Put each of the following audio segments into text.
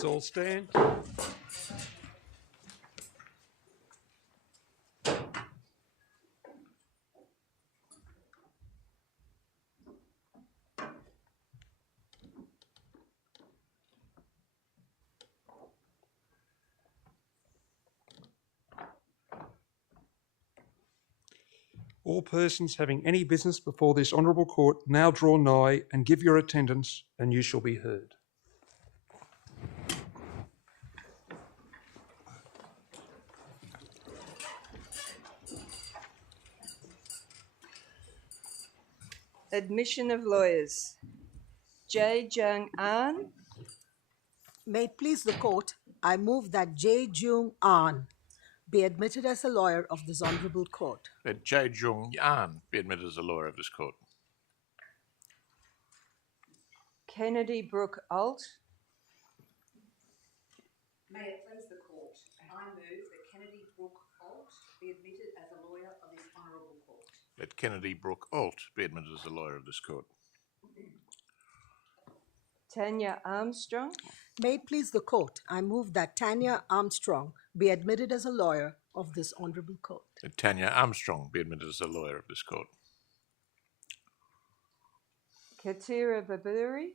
Please all stand. All persons having any business before this honourable court now draw nigh and give your attendance, and you shall be heard. Admission of lawyers. J. Jung An. May it please the court, I move that J. Jung An be admitted as a lawyer of this honourable court. That J. Jung An be admitted as a lawyer of this court. Kennedy Brooke Alt. May it please the court, I move that Kennedy Brooke Alt be admitted as a lawyer of this honourable court. That Kennedy Brooke Alt be admitted as a lawyer of this court. Tanya Armstrong. May it please the court, I move that Tanya Armstrong be admitted as a lawyer of this honourable court. That Tanya Armstrong be admitted as a lawyer of this court. Katira Baburi.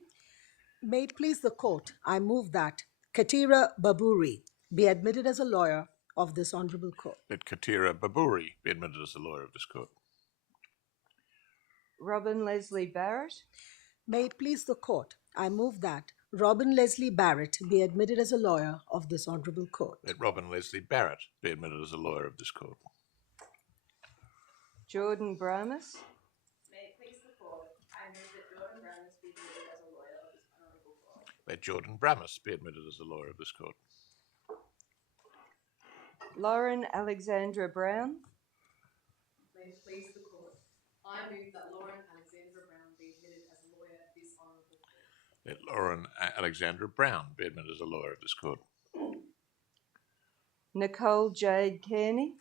May it please the court, I move that Katira Baburi be admitted as a lawyer of this honourable court. That Katira Baburi be admitted as a lawyer of this court. Robin Leslie Barrett. May it please the court, I move that Robin Leslie Barrett be admitted as a lawyer of this honourable court. That Robin Leslie Barrett be admitted as a lawyer of this court. Jordan Bramis. May it please the court, I move that Jordan Bramis be admitted as a lawyer of this honourable court. That Jordan Bramis be admitted as a lawyer of this court. Lauren Alexandra Brown. May it please the court, I move that Lauren Alexandra Brown be admitted as a lawyer of this honourable court. That Lauren Alexandra Brown be admitted as a lawyer of this court. Nicole Jade Kearney.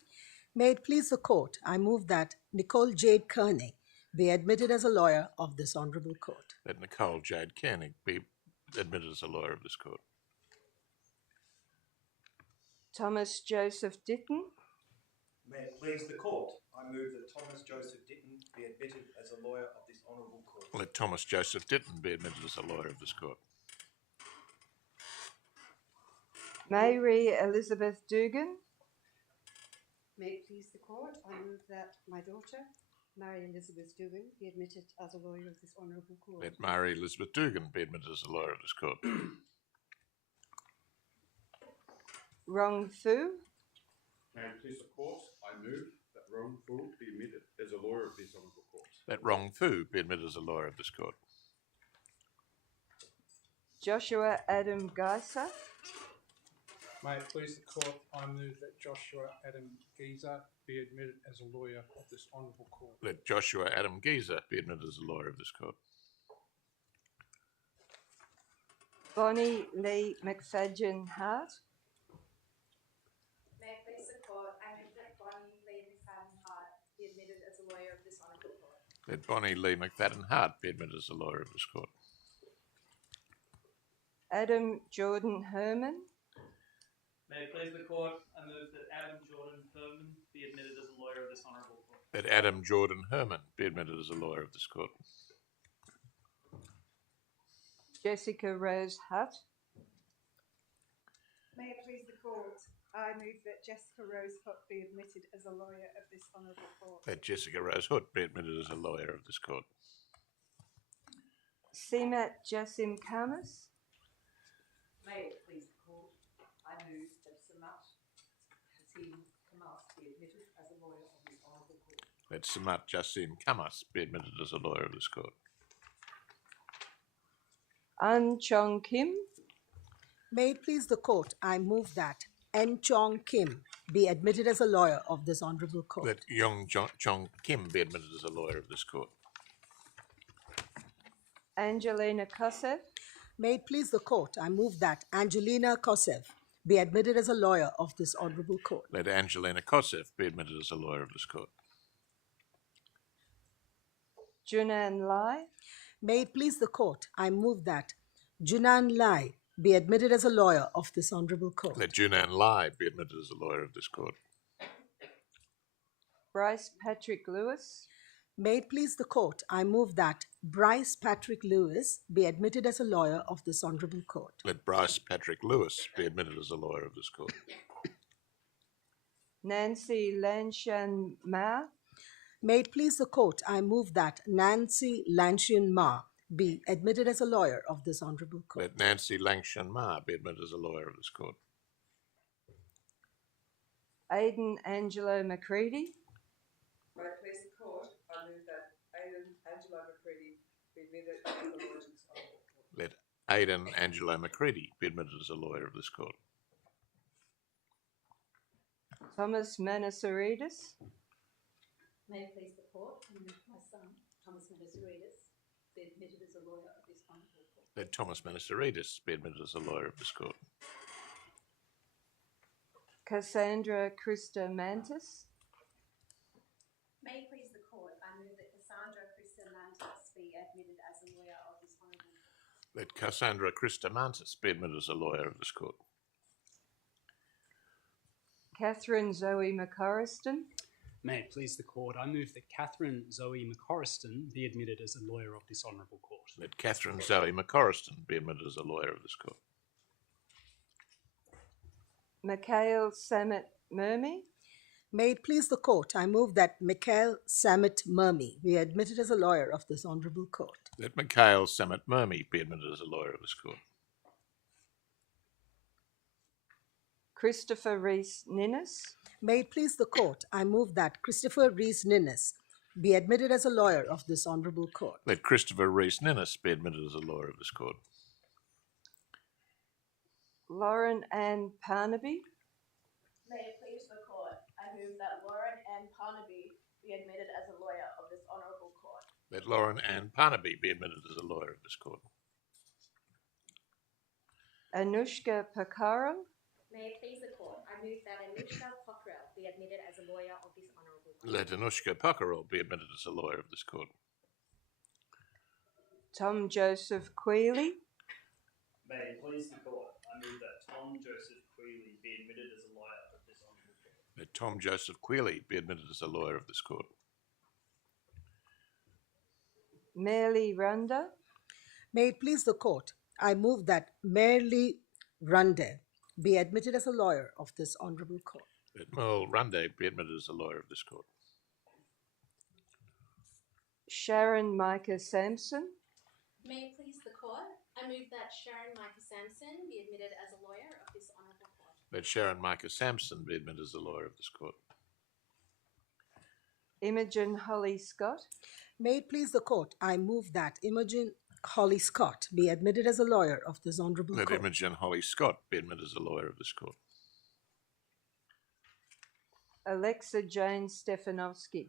May it please the court, I move that Nicole Jade Kearney be admitted as a lawyer of this honourable court. That Nicole Jade Koenig be admitted as a lawyer of this court. Thomas Joseph Ditton. May it please the court, I move that Thomas Joseph Ditton be admitted as a lawyer of this honourable court. Let Thomas Joseph Ditton be admitted as a lawyer of this court. Mary Elizabeth Dugan. May it please the court, I move that my daughter, Mary Elizabeth Dugan, be admitted as a lawyer of this honourable court. Let Mary Elizabeth Dugan be admitted as a lawyer of this court. Rong Fu. May it please the court, I move that Rong Fu be admitted as a lawyer of this honourable court. Let Rong Fu be admitted as a lawyer of this court. Joshua Adam Geiser. May it please the court, I move that Joshua Adam Geezer be admitted as a lawyer of this honourable court. Let Joshua Adam Geezer be admitted as a lawyer of this court. Bonnie Lee McFadden Hart. May it please the court, I move that Bonnie Lee McFadden Hart be admitted as a lawyer of this honourable court. Let Bonnie Lee McFadden Hart be admitted as a lawyer of this court. Adam Jordan Herman. May it please the court, I move that Adam Jordan Herman be admitted as a lawyer of this honourable court. Let Adam Jordan Herman be admitted as a lawyer of this court. Jessica Rose Hutt. May it please the court, I move that Jessica Rose Hutt be admitted as a lawyer of this honourable court. Let Jessica Rose Hood be admitted as a lawyer of this court. Seamat Jassim Kamas. May it please the court, I move that Samat Hassim Kamas be admitted as a lawyer of this honourable court. Let Samat Jassim Kamas be admitted as a lawyer of this court. An Chong Kim. May it please the court, I move that N. Chong Kim be admitted as a lawyer of this honourable court. Let Yong Chong Kim be admitted as a lawyer of this court. Angelina Kosev. May it please the court, I move that Angelina Kosev be admitted as a lawyer of this honourable court. Let Angelina Kosev be admitted as a lawyer of this court. Junan Lai. May it please the court, I move that Junan Lai be admitted as a lawyer of this honorable court. Let Junan Lai be admitted as a lawyer of this court. Bryce Patrick Lewis, May it please the court, I move that Bryce Patrick Lewis be admitted as a lawyer of this honorable court. Let Bryce Patrick Lewis be admitted as a lawyer of this court. Nancy Lanshan Ma, May it please the court, I move that Nancy Lanshan Ma be admitted as a lawyer of this honorable court. Let Nancy Langshan Ma be admitted as a lawyer of this court. Aidan Angelo McCready, May it please the court, I move that Aidan Angelo McCready be admitted as a lawyer to this honourable court. Let Aidan Angelo McCready be admitted as a lawyer of this court. Thomas Manasaridis, May it please the court, I move my son, Thomas Manasaridis, be admitted as a lawyer of this honourable court. Let Thomas Manasaridis be admitted as a lawyer of this court. Cassandra Christa Mantis, May it please the court, I move that Cassandra Christomantis be admitted as a lawyer of this honourable court. Let Cassandra Christomantis be admitted as a lawyer of this court. Catherine Zoe McCorriston, May it please the court, I move that Catherine Zoe McCorriston be admitted as a lawyer of this honourable court. Let Catherine Zoe McCorriston be admitted as a lawyer of this court. Mikhail Samet Murmy, May it please the court, I move that Mikhail Samet Murmy be admitted as a lawyer of this honorable court. Let Mikhail Samet Murmy be admitted as a lawyer of this court. Christopher Reese Ninnis, May it please the court, I move that Christopher Reese Ninnis be admitted as a lawyer of this honorable court. Let Christopher Reese Ninnis be admitted as a lawyer of this court. Lauren Ann Parnaby, May it please the court, I move that Lauren Ann Parnaby be admitted as a lawyer of this honourable court. Let Lauren Ann Parnaby be admitted as a lawyer of this court. Anushka Pakaral, May it please the court, I move that Anushka Pokral be admitted as a lawyer of this honourable court. Let Anushka Pockerell be admitted as a lawyer of this court. Tom Joseph Quealy, May it please the court, I move that Tom Joseph Quealy be admitted as a lawyer of this honourable court. Let Tom Joseph Quealy be admitted as a lawyer of this court. Merle Runda, May it please the court, I move that Merle Runde be admitted as a lawyer of this honorable court. Let Merle Runde be admitted as a lawyer of this court. Sharon Micah Sampson, May it please the court, I move that Sharon Micah Sampson be admitted as a lawyer of this honourable court. Let Sharon Micah Sampson be admitted as a lawyer of this court. Imogen Holly Scott, May it please the court, I move that Imogen Holly Scott be admitted as a lawyer of this honorable Let court. Imogen Holly Scott be admitted as a lawyer of this court. Alexa Jane Stefanovsky,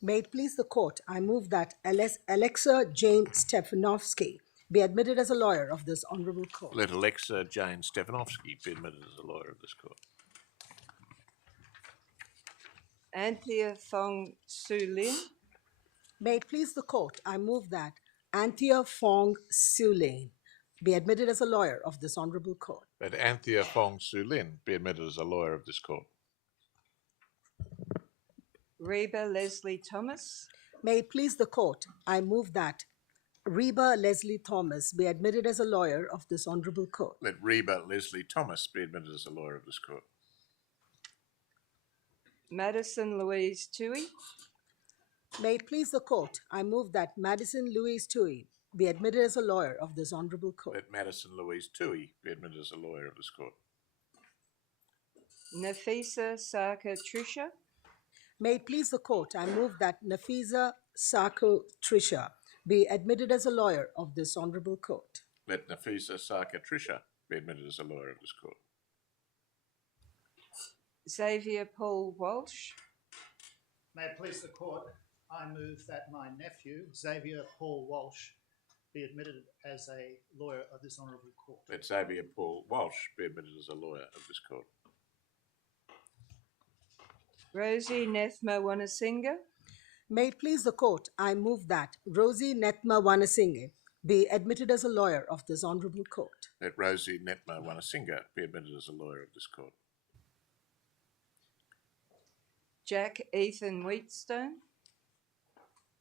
May it please the court, I move that Alexa Jane Stefanovsky be admitted as a lawyer of this honorable court. Let Alexa Jane Stefanovsky be admitted as a lawyer of this court. Anthea Thong Su Lin, May it please the court, I move that Anthea Fong Su Lin be admitted as a lawyer of this honorable court. Let Anthea Fong Su Lin be admitted as a lawyer of this court. Reba Leslie Thomas, May it please the court, I move that Reba Leslie Thomas be admitted as a lawyer of this honorable court. Let Reba Leslie Thomas be admitted as a lawyer of this court. Madison Louise Toohey, May it please the court, I move that Madison Louise Toohey be admitted as a lawyer of this honorable court. Let Madison Louise Toohey be admitted as a lawyer of this court. Nafisa Saka Trisha, May it please the court, I move that Nafisa Sako Trisha be admitted as a lawyer of this honorable court. Let Nafisa Saka Trisha be admitted as a lawyer of this court. Xavier Paul Walsh, May it please the court, I move that my nephew, Xavier Paul Walsh, be admitted as a lawyer of this honourable court. Let Xavier Paul Walsh be admitted as a lawyer of this court. Rosie Nethma Wanasinga, May it please the court, I move that Rosie Netma Wanasinghe be admitted as a lawyer of this honourable court. Let Rosie Netma Wanasinga be admitted as a lawyer of this court. Jack Ethan Wheatstone.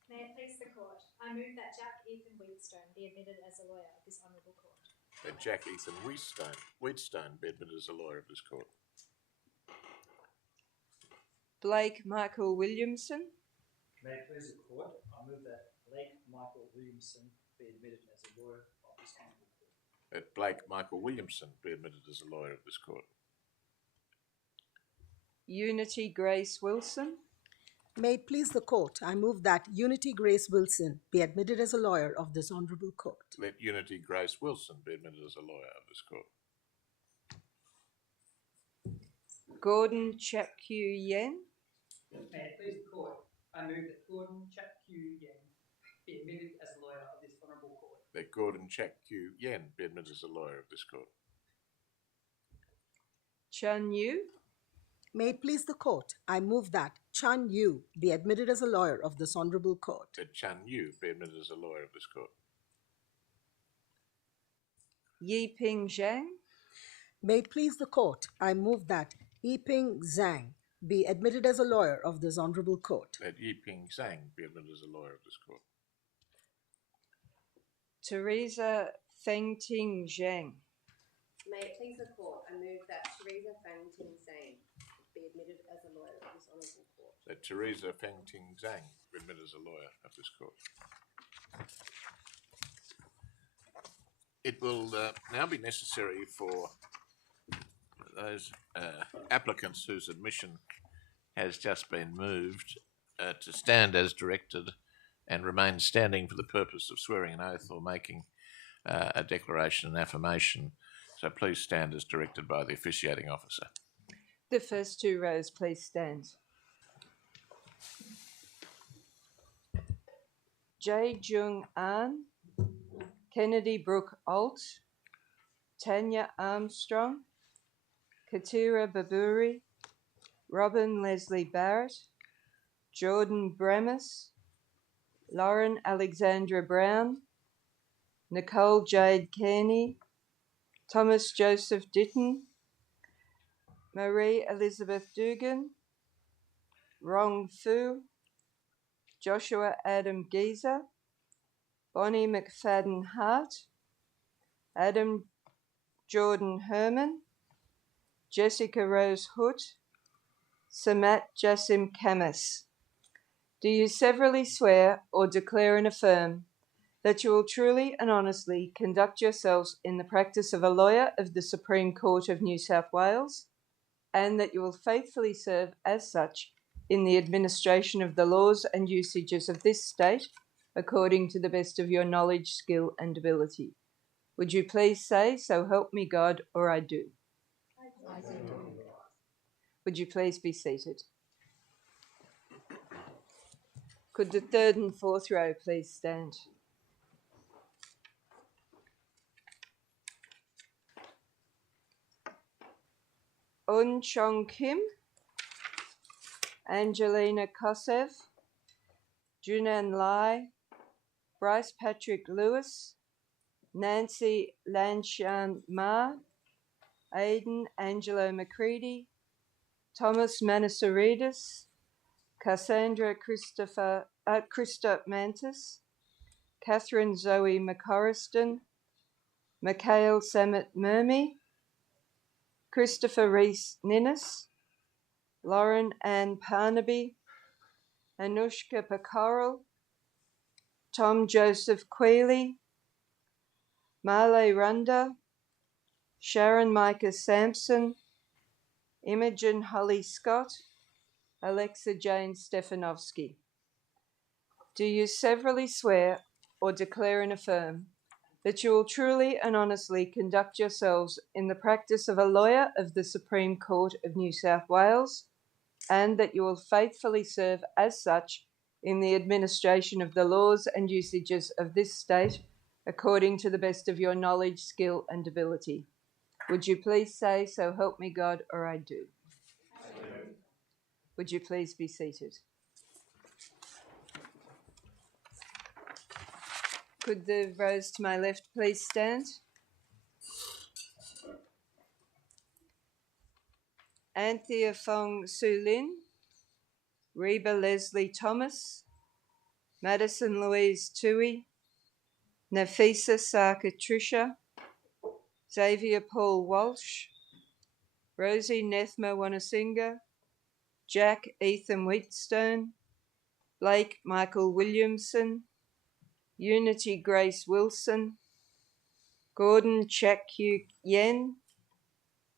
May it please the court, I move that Jack Ethan Wheatstone be admitted as a lawyer of this honourable court. Let Jack Ethan Wheatstone be admitted as a lawyer of this court. Blake Michael Williamson. May it please the court, I move that Blake Michael Williamson be admitted as a lawyer of this honourable court. Let Blake Michael Williamson be admitted as a lawyer of this court. Unity Grace Wilson. May it please the court, I move that Unity Grace Wilson be admitted as a lawyer of this honourable court. Let Unity Grace Wilson be admitted as a lawyer of this court. Gordon Chapku Yen. May it please the court, I move that Gordon Chapku Yen be admitted as a lawyer of this honourable court. Let Gordon Chapku Yen be admitted as a lawyer of this court. Chun Yu. May it please the court, I move that Chun Yu be admitted as a lawyer of this honourable court. Let Chan Yu be admitted as a lawyer of this court. Yi Ping Zhang. May it please the court, I move that Yiping Zhang be admitted as a lawyer of this honourable court. Let Yiping Zhang be admitted as a lawyer of this court. Teresa Fengting Zhang. May it please the court, I move that Teresa Fang Ting Zhang be admitted as a lawyer of this honourable court. Let Teresa Feng Ting Zhang be admitted as a lawyer of this court. It will now be necessary for those applicants whose admission has just been moved to stand as directed and remain standing for the purpose of swearing an oath or making a declaration and affirmation. So please stand as directed by the officiating officer. The first two rows, please stand. Jae Jung An, Kennedy Brooke Alt, Tanya Armstrong, Katira Baburi, Robin Leslie Barrett, Jordan Bremis, Lauren Alexandra Brown, Nicole Jade Kearney, Thomas Joseph Ditton, Marie Elizabeth Dugan, Rong Fu, Joshua Adam Geezer, Bonnie McFadden Hart, Adam Jordan Herman, Jessica Rose Hood, Samat Jassim Kamas. Do you severally swear or declare and affirm that you will truly and honestly conduct yourselves in the practice of a lawyer of the Supreme Court of New South Wales, and that you will faithfully serve as such in the administration of the laws and usages of this state according to the best of your knowledge, skill and ability? Would you please say, "So help me God," or "I do"? I do. Would you please be seated? Could the third and fourth row please stand? Un Chong Kim, Angelina Kosev, Junan Lai, Bryce Patrick Lewis, Nancy Lanshan Ma, Aidan Angelo McCready, Thomas Manasaridis, Cassandra Christa Mantis, Catherine Zoe McCorriston, Mikhail Samet Murmy, Christopher Reese Ninnis, Lauren Ann Parnaby, Anushka Paccoral, Tom Joseph Quealy, Marley Runda, Sharon Micah Sampson, Imogen Holly Scott, Alexa Jane Stefanovsky. Do you severally swear or declare and affirm that you will truly and honestly conduct yourselves in the practice of a lawyer of the Supreme Court of New South Wales, and that you will faithfully serve as such in the administration of the laws and usages of this state according to the best of your knowledge, skill and ability? Would you please say, "So help me God," or "I do"? I do. Would you please be seated? Could the rows to my left please stand? Anthea Fong Su Lin, Reba Leslie Thomas, Madison Louise Tui, Nafisa Saka Trisha, Xavier Paul Walsh, Rosie Nethma Wanasinga, Jack Ethan Wheatstone, Blake Michael Williamson, Unity Grace Wilson, Gordon Chak-Yu Yen,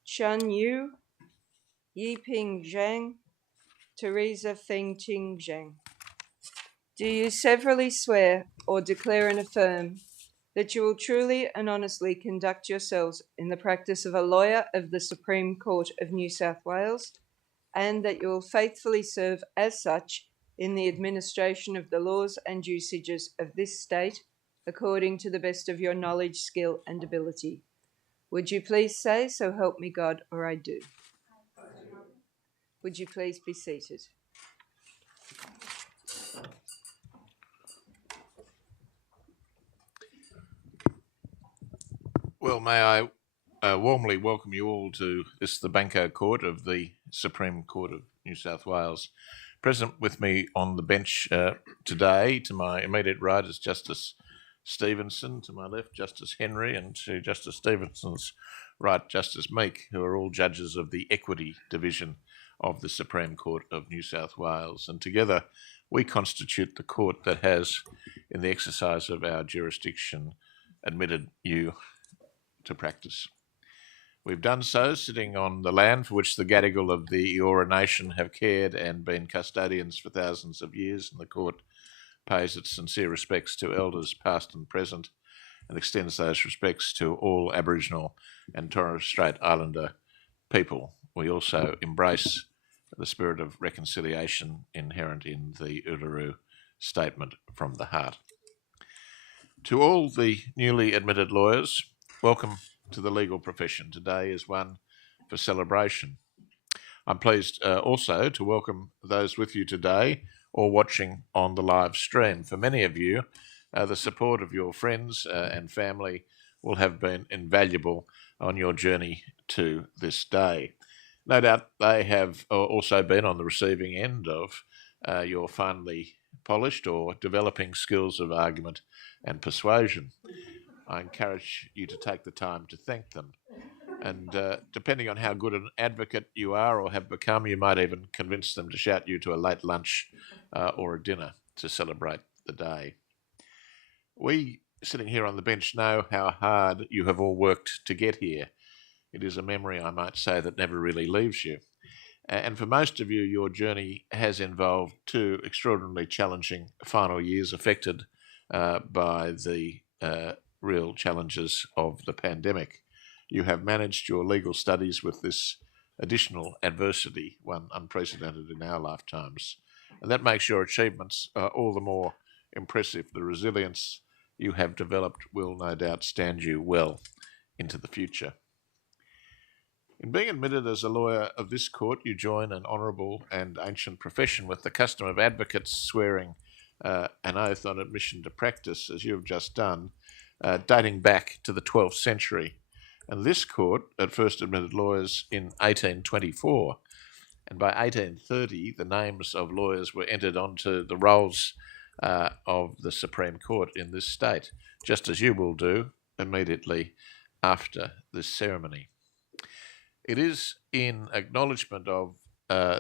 Chun Yu, Yiping Zhang, Teresa Feng-Ting Zhang. Do you severally swear or declare and affirm that you will truly and honestly conduct yourselves in the practice of a lawyer of the Supreme Court of New South Wales, and that you will faithfully serve as such in the administration of the laws and usages of this state according to the best of your knowledge, skill, and ability? Would you please say, "So help me God," or "I do"? Would you please be seated? Well, may I warmly welcome you all to the Banco Court of the Supreme Court of New South Wales. Present with me on the bench today, to my immediate right, is Justice Stevenson, to my left, Justice Henry, and to Justice Stevenson's right, Justice Meek, who are all judges of the Equity Division of the Supreme Court of New South Wales. And together we constitute the court that has, in the exercise of our jurisdiction, admitted you to practice. We've done so sitting on the land for which the Gadigal of the Eora Nation have cared and been custodians for thousands of years, and the court pays its sincere respects to elders past and present and extends those respects to all Aboriginal and Torres Strait Islander people. We also embrace the spirit of reconciliation inherent in the Uluru Statement from the Heart. To all the newly admitted lawyers, welcome to the legal profession. Today is one for celebration. I'm pleased also to welcome those with you today or watching on the live stream. For many of you, the support of your friends and family will have been invaluable on your journey to this day. No doubt they have also been on the receiving end of your finely polished or developing skills of argument and persuasion. I encourage you to take the time to thank them. And depending on how good an advocate you are or have become, you might even convince them to shout you to a late lunch or a dinner to celebrate the day. We, sitting here on the bench, know how hard you have all worked to get here. It is a memory, I might say, that never really leaves you. And for most of you, your journey has involved 2 extraordinarily challenging final years affected by the real challenges of the pandemic. You have managed your legal studies with this additional adversity, one unprecedented in our lifetimes. And that makes your achievements all the more impressive. The resilience you have developed will no doubt stand you well into the future. In being admitted as a lawyer of this court, you join an honourable and ancient profession with the custom of advocates swearing an oath on admission to practice, as you have just done, dating back to the 12th century. And this court at first admitted lawyers in 1824. And by 1830, the names of lawyers were entered onto the rolls of the Supreme Court in this state, just as you will do immediately after this ceremony. It is in acknowledgement of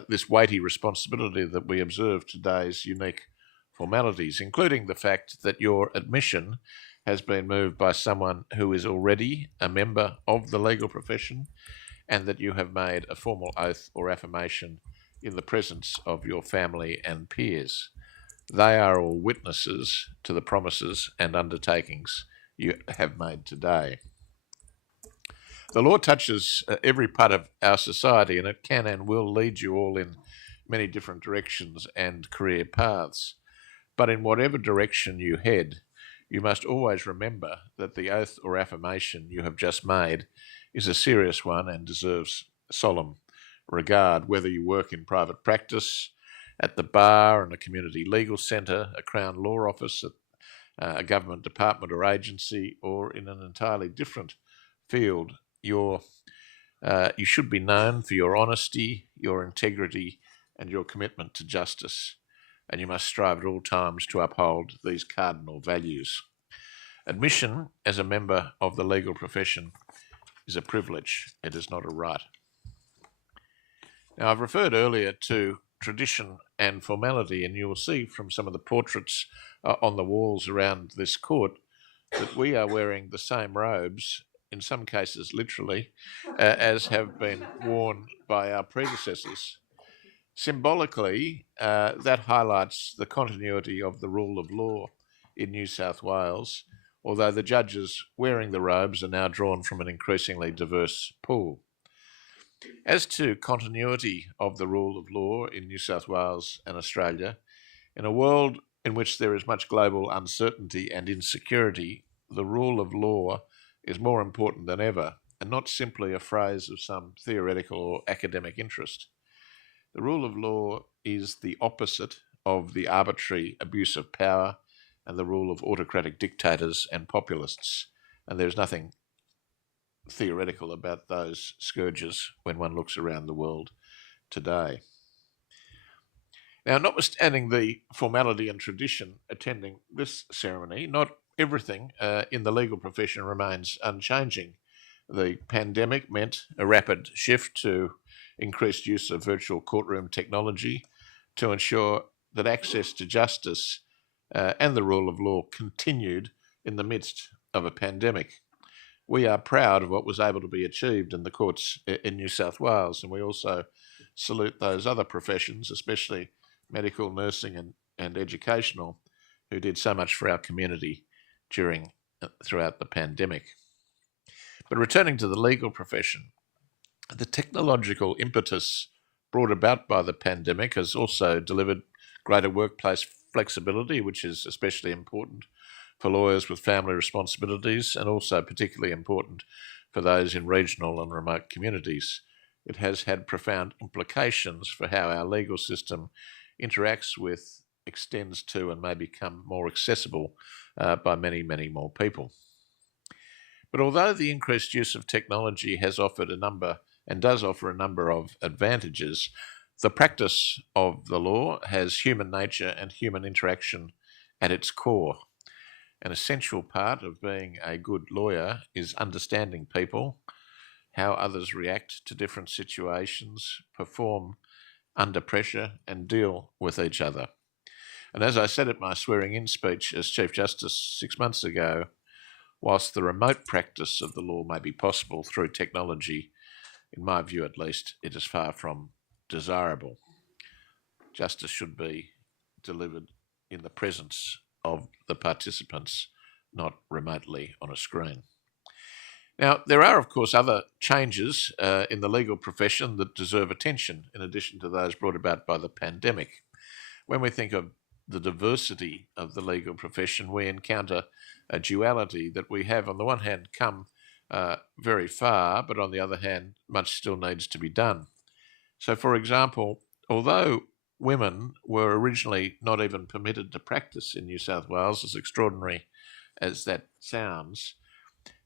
this weighty responsibility that we observe today's unique formalities, including the fact that your admission has been moved by someone who is already a member of the legal profession, and that you have made a formal oath or affirmation in the presence of your family and peers. They are all witnesses to the promises and undertakings you have made today. The law touches every part of our society, and it can and will lead you all in many different directions and career paths. But in whatever direction you head, you must always remember that the oath or affirmation you have just made is a serious one and deserves solemn regard, whether you work in private practice, at the bar, in a community legal centre, a Crown Law Office, a government department or agency, or in an entirely different field, you should be known for your honesty, your integrity, and your commitment to justice, and you must strive at all times to uphold these cardinal values. Admission as a member of the legal profession is a privilege, it is not a right. Now, I've referred earlier to tradition and formality, and you will see from some of the portraits on the walls around this court that we are wearing the same robes, in some cases literally, as have been worn by our predecessors. Symbolically, that highlights the continuity of the rule of law in New South Wales, although the judges wearing the robes are now drawn from an increasingly diverse pool. As to continuity of the rule of law in New South Wales and Australia, in a world in which there is much global uncertainty and insecurity, the rule of law is more important than ever, and not simply a phrase of some theoretical or academic interest. The rule of law is the opposite of the arbitrary abuse of power and the rule of autocratic dictators and populists, and there's nothing theoretical about those scourges when one looks around the world today. Now, notwithstanding the formality and tradition attending this ceremony, not everything in the legal profession remains unchanging. The pandemic meant a rapid shift to increased use of virtual courtroom technology to ensure that access to justice and the rule of law continued in the midst of a pandemic. We are proud of what was able to be achieved in the courts in New South Wales, and we also salute those other professions, especially medical, nursing and educational, who did so much for our community throughout the pandemic. But returning to the legal profession, the technological impetus brought about by the pandemic has also delivered greater workplace flexibility, which is especially important for lawyers with family responsibilities and also particularly important for those in regional and remote communities. It has had profound implications for how our legal system interacts with, extends to, and may become more accessible by many, many more people. But although the increased use of technology has offered a number and does offer a number of advantages, the practice of the law has human nature and human interaction at its core. An essential part of being a good lawyer is understanding people, how others react to different situations, perform under pressure, and deal with each other. And as I said at my swearing-in speech as Chief Justice 6 months ago, whilst the remote practice of the law may be possible through technology, in my view at least, it is far from desirable. Justice should be delivered in the presence of the participants, not remotely on a screen. Now, there are, of course, other changes in the legal profession that deserve attention, in addition to those brought about by the pandemic. When we think of the diversity of the legal profession, we encounter a duality that we have, on the one hand, come very far, but on the other hand, much still needs to be done. So, for example, although women were originally not even permitted to practice in New South Wales, as extraordinary as that sounds,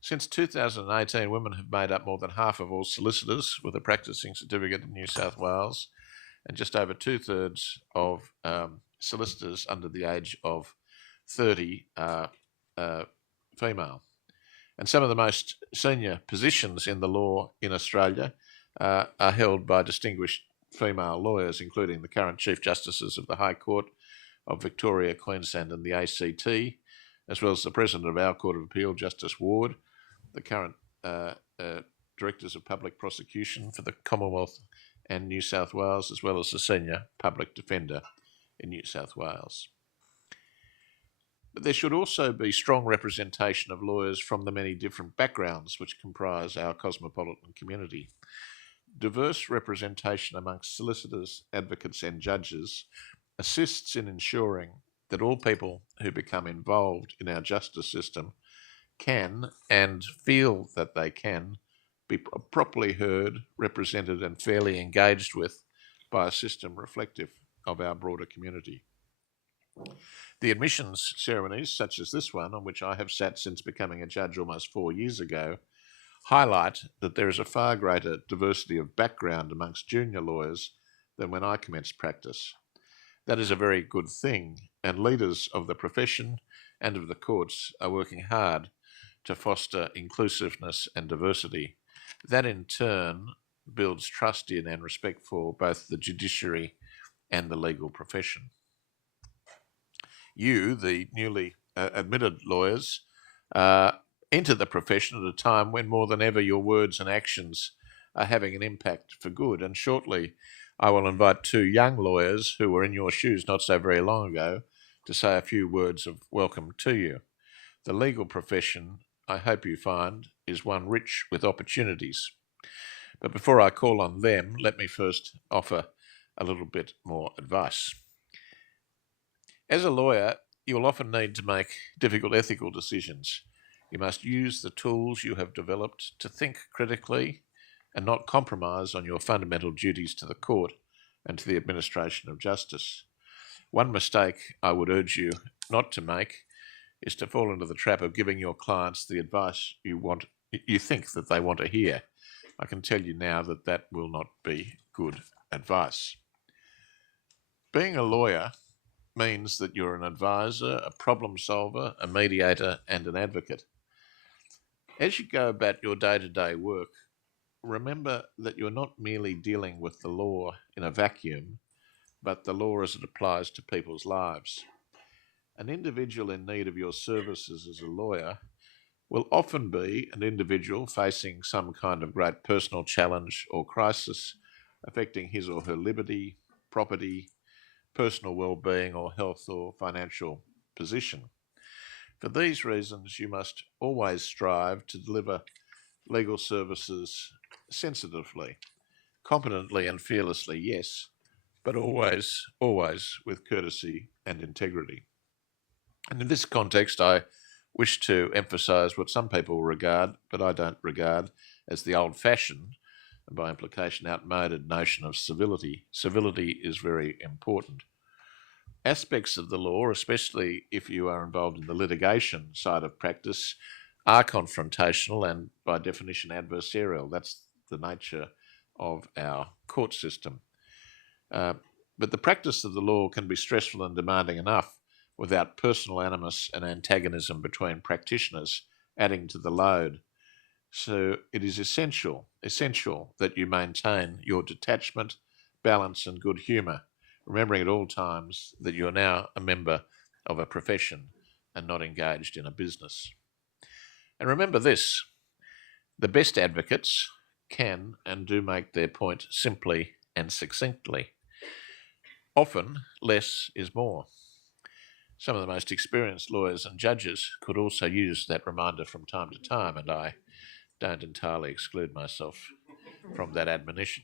since 2018, women have made up more than half of all solicitors with a practicing certificate in New South Wales, and just over 2/3 of solicitors under the age of 30 are female. And some of the most senior positions in the law in Australia are held by distinguished female lawyers, including the current Chief Justices of the High Court of Victoria, Queensland and the ACT, as well as the President of our Court of Appeal, Justice Ward, the current Directors of Public Prosecution for the Commonwealth and New South Wales, as well as the Senior Public Defender in New South Wales. But there should also be strong representation of lawyers from the many different backgrounds which comprise our cosmopolitan community. Diverse representation amongst solicitors, advocates and judges assists in ensuring that all people who become involved in our justice system can, and feel that they can, be properly heard, represented and fairly engaged with by a system reflective of our broader community. The admissions ceremonies, such as this one, on which I have sat since becoming a judge almost 4 years ago, highlight that there is a far greater diversity of background amongst junior lawyers than when I commenced practice. That is a very good thing, and leaders of the profession and of the courts are working hard to foster inclusiveness and diversity. That in turn builds trust in and respect for both the judiciary and the legal profession. You, the newly admitted lawyers, enter the profession at a time when more than ever your words and actions are having an impact for good. And shortly, I will invite 2 young lawyers who were in your shoes not so very long ago to say a few words of welcome to you. The legal profession, I hope you find, is one rich with opportunities. But before I call on them, let me first offer a little bit more advice. As a lawyer, you will often need to make difficult ethical decisions. You must use the tools you have developed to think critically and not compromise on your fundamental duties to the court and to the administration of justice. One mistake I would urge you not to make is to fall into the trap of giving your clients the advice you think that they want to hear. I can tell you now that that will not be good advice. Being a lawyer means that you're an advisor, a problem solver, a mediator, and an advocate. As you go about your day-to-day work, remember that you're not merely dealing with the law in a vacuum, but the law as it applies to people's lives. An individual in need of your services as a lawyer will often be an individual facing some kind of great personal challenge or crisis affecting his or her liberty, property, personal well-being, or health or financial position. For these reasons, you must always strive to deliver legal services sensitively, competently and fearlessly, yes, but always with courtesy and integrity. And in this context, I wish to emphasise what some people regard, but I don't regard, as the old-fashioned, and by implication outmoded notion of civility. Civility is very important. Aspects of the law, especially if you are involved in the litigation side of practice, are confrontational and by definition adversarial. That's the nature of our court system. But the practice of the law can be stressful and demanding enough without personal animus and antagonism between practitioners adding to the load. So it is essential that you maintain your detachment, balance, and good humour, remembering at all times that you are now a member of a profession and not engaged in a business. And remember this, the best advocates can and do make their point simply and succinctly. Often, less is more. Some of the most experienced lawyers and judges could also use that reminder from time to time, and I don't entirely exclude myself from that admonition.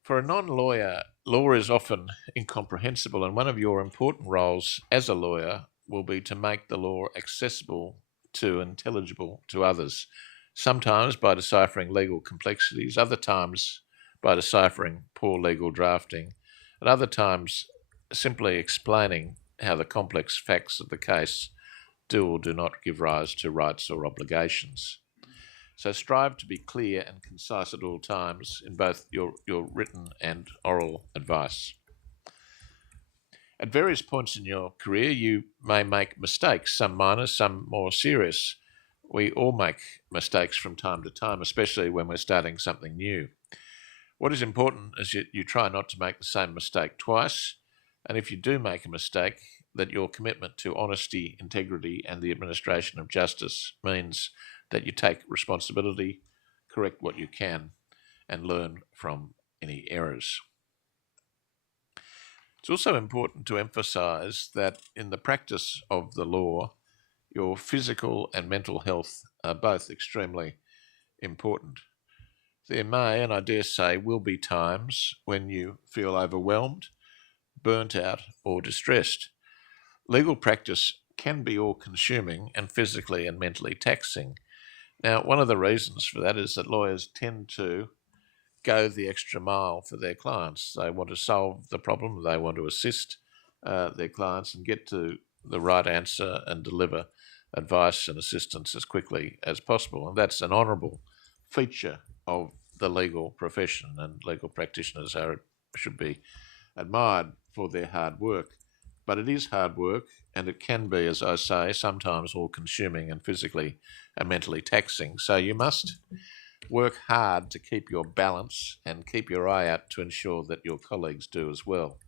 For a non-lawyer, law is often incomprehensible, and one of your important roles as a lawyer will be to make the law accessible to and intelligible to others, sometimes by deciphering legal complexities, other times by deciphering poor legal drafting, at other times simply explaining how the complex facts of the case do or do not give rise to rights or obligations. So strive to be clear and concise at all times in both your written and oral advice. At various points in your career, you may make mistakes, some minor, some more serious. We all make mistakes from time to time, especially when we're starting something new. What is important is you try not to make the same mistake twice, and if you do make a mistake, that your commitment to honesty, integrity, and the administration of justice means that you take responsibility, correct what you can, and learn from any errors. It's also important to emphasise that in the practice of the law, your physical and mental health are both extremely important. There may, and I dare say, will be times when you feel overwhelmed, burnt out, or distressed. Legal practice can be all-consuming and physically and mentally taxing. Now, one of the reasons for that is that lawyers tend to go the extra mile for their clients. They want to solve the problem, they want to assist, their clients and get to the right answer and deliver advice and assistance as quickly as possible. And that's an honourable feature of the legal profession, and legal practitioners should be admired for their hard work. But it is hard work, and it can be, as I say, sometimes all-consuming and physically and mentally taxing. So you must work hard to keep your balance and keep your eye out to ensure that your colleagues do as well.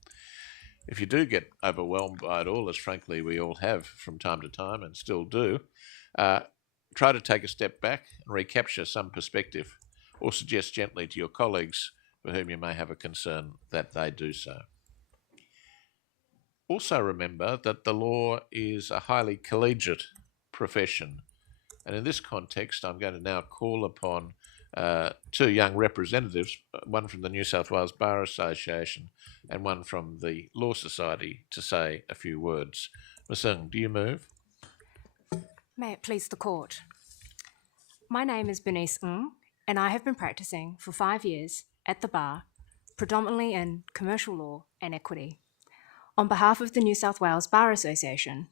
If you do get overwhelmed by it all, as frankly we all have from time to time and still do, try to take a step back and recapture some perspective, or suggest gently to your colleagues for whom you may have a concern that they do so. Also remember that the law is a highly collegiate profession, and in this context I'm going to now call upon two young representatives, one from the New South Wales Bar Association and one from the Law Society, to say a few words. Ms. Ng, do you move? May it please the Court. My name is Bernice Ng, and I have been practising for 5 years at the Bar, predominantly in commercial law and equity. On behalf of the New South Wales Bar Association,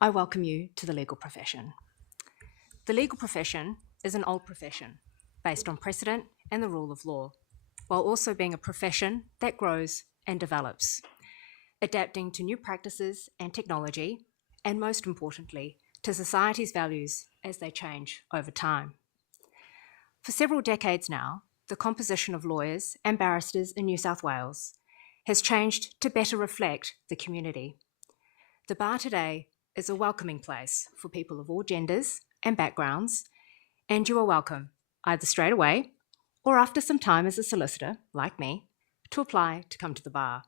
I welcome you to the legal profession. The legal profession is an old profession based on precedent and the rule of law, while also being a profession that grows and develops, adapting to new practices and technology, and most importantly, to society's values as they change over time. For several decades now, the composition of lawyers and barristers in New South Wales has changed to better reflect the community. The Bar today is a welcoming place for people of all genders and backgrounds, and you are welcome, either straight away or after some time as a solicitor, like me, to apply to come to the Bar.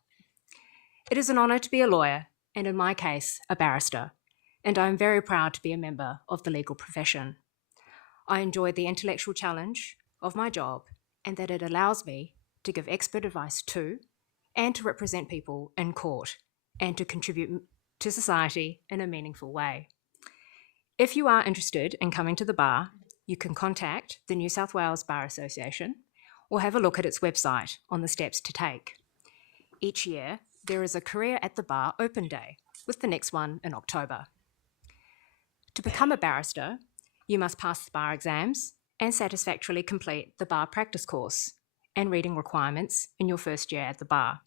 It is an honour to be a lawyer, and in my case, a barrister, and I am very proud to be a member of the legal profession. I enjoy the intellectual challenge of my job, and that it allows me to give expert advice to and to represent people in court and to contribute to society in a meaningful way. If you are interested in coming to the Bar, you can contact the New South Wales Bar Association or have a look at its website on the steps to take. Each year, there is a Career at the Bar Open Day, with the next one in October. To become a barrister, you must pass the bar exams and satisfactorily complete the bar practice course and reading requirements in your first year at the Bar.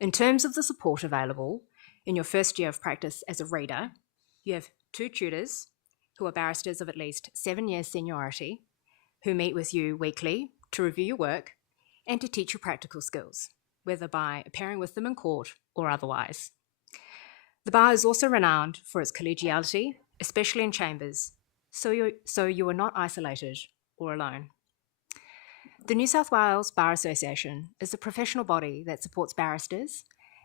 In terms of the support available in your first year of practice as a reader, you have 2 tutors who are barristers of at least 7 years seniority, who meet with you weekly to review your work and to teach you practical skills, whether by appearing with them in court or otherwise. The Bar is also renowned for its collegiality, especially in chambers, so you are not isolated or alone. The New South Wales Bar Association is a professional body that supports barristers,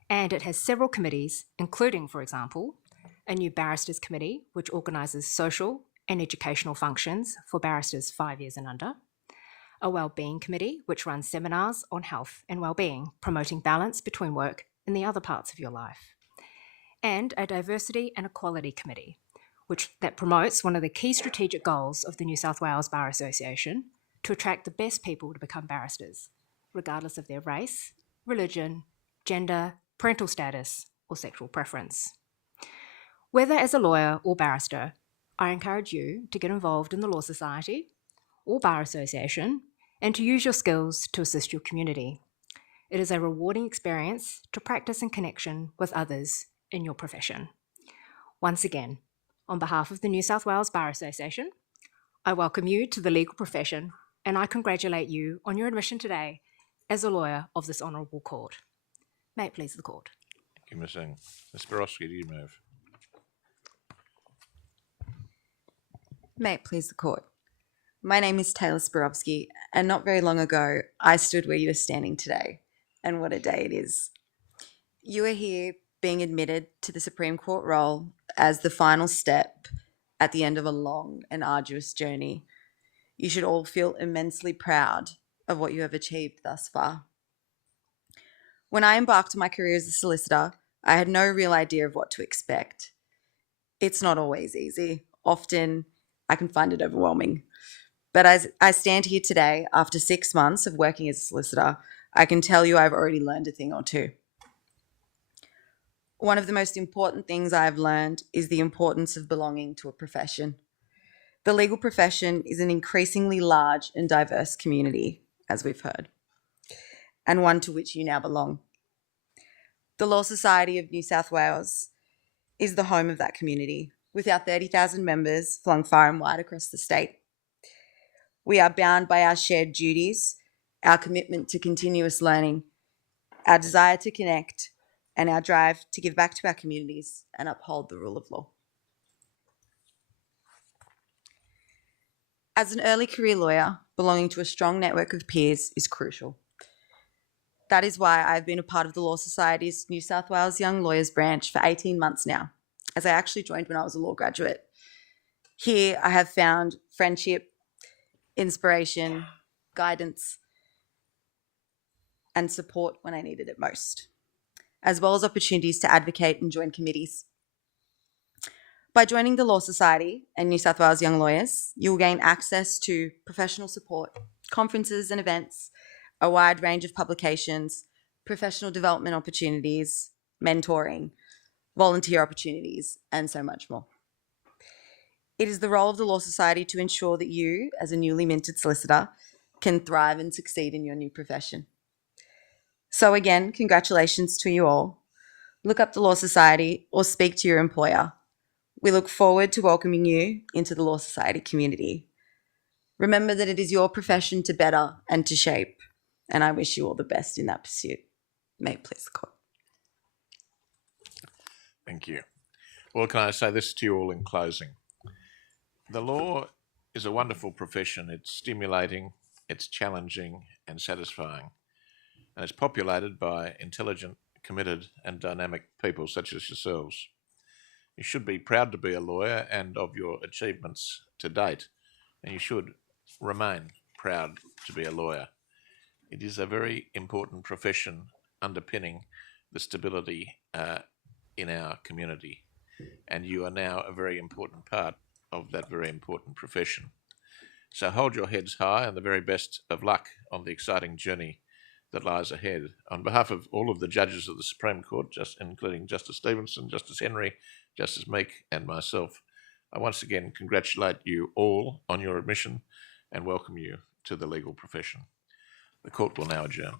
and it has several committees, including, for example, a new barristers committee, which organises social and educational functions for barristers 5 years and under, a wellbeing committee, which runs seminars on health and wellbeing, promoting balance between work and the other parts of your life, and a diversity and equality committee, that promotes one of the key strategic goals of the New South Wales Bar Association, to attract the best people to become barristers, regardless of their race, religion, gender, parental status, or sexual preference. Whether as a lawyer or barrister, I encourage you to get involved in the Law Society or Bar Association and to use your skills to assist your community. It is a rewarding experience to practice in connection with others in your profession. Once again, on behalf of the New South Wales Bar Association, I welcome you to the legal profession, and I congratulate you on your admission today as a lawyer of this honourable court. May it please the Court. Thank you, Ms. Ng. Ms. Borowski, do you move? May it please the Court. My name is Taylor Spirovsky, and not very long ago, I stood where you are standing today, and what a day it is. You are here being admitted to the Supreme Court role as the final step at the end of a long and arduous journey. You should all feel immensely proud of what you have achieved thus far. When I embarked on my career as a solicitor, I had no real idea of what to expect. It's not always easy. Often, I can find it overwhelming. But as I stand here today, after 6 months of working as a solicitor, I can tell you I've already learned a thing or two. one of the most important things I've learned is the importance of belonging to a profession. The legal profession is an increasingly large and diverse community, as we've heard, and one to which you now belong. The Law Society of New South Wales is the home of that community, with our 30,000 members flung far and wide across the state. We are bound by our shared duties, our commitment to continuous learning, our desire to connect, and our drive to give back to our communities and uphold the rule of law. As an early career lawyer, belonging to a strong network of peers is crucial. That is why I've been a part of the Law Society's New South Wales Young Lawyers branch for 18 months now, as I actually joined when I was a law graduate. Here, I have found friendship, inspiration, guidance, and support when I needed it most, as well as opportunities to advocate and join committees. By joining the Law Society and New South Wales Young Lawyers, you will gain access to professional support, conferences and events, a wide range of publications, professional development opportunities, mentoring, volunteer opportunities, and so much more. It is the role of the Law Society to ensure that you, as a newly minted solicitor, can thrive and succeed in your new profession. So again, congratulations to you all. Look up the Law Society or speak to your employer. We look forward to welcoming you into the Law Society community. Remember that it is your profession to better and to shape, and I wish you all the best in that pursuit. May it please the court. Thank you. Well, can I say this to you all in closing? The law is a wonderful profession. It's stimulating, it's challenging and satisfying. And it's populated by intelligent, committed and dynamic people such as yourselves. You should be proud to be a lawyer and of your achievements to date, and you should remain proud to be a lawyer. It is a very important profession underpinning the stability in our community, and you are now a very important part of that very important profession. So hold your heads high and the very best of luck on the exciting journey that lies ahead. On behalf of all of the judges of the Supreme Court, including Justice Stevenson, Justice Henry, Justice Meek and myself, I once again congratulate you all on your admission and welcome you to the legal profession. The court will now adjourn.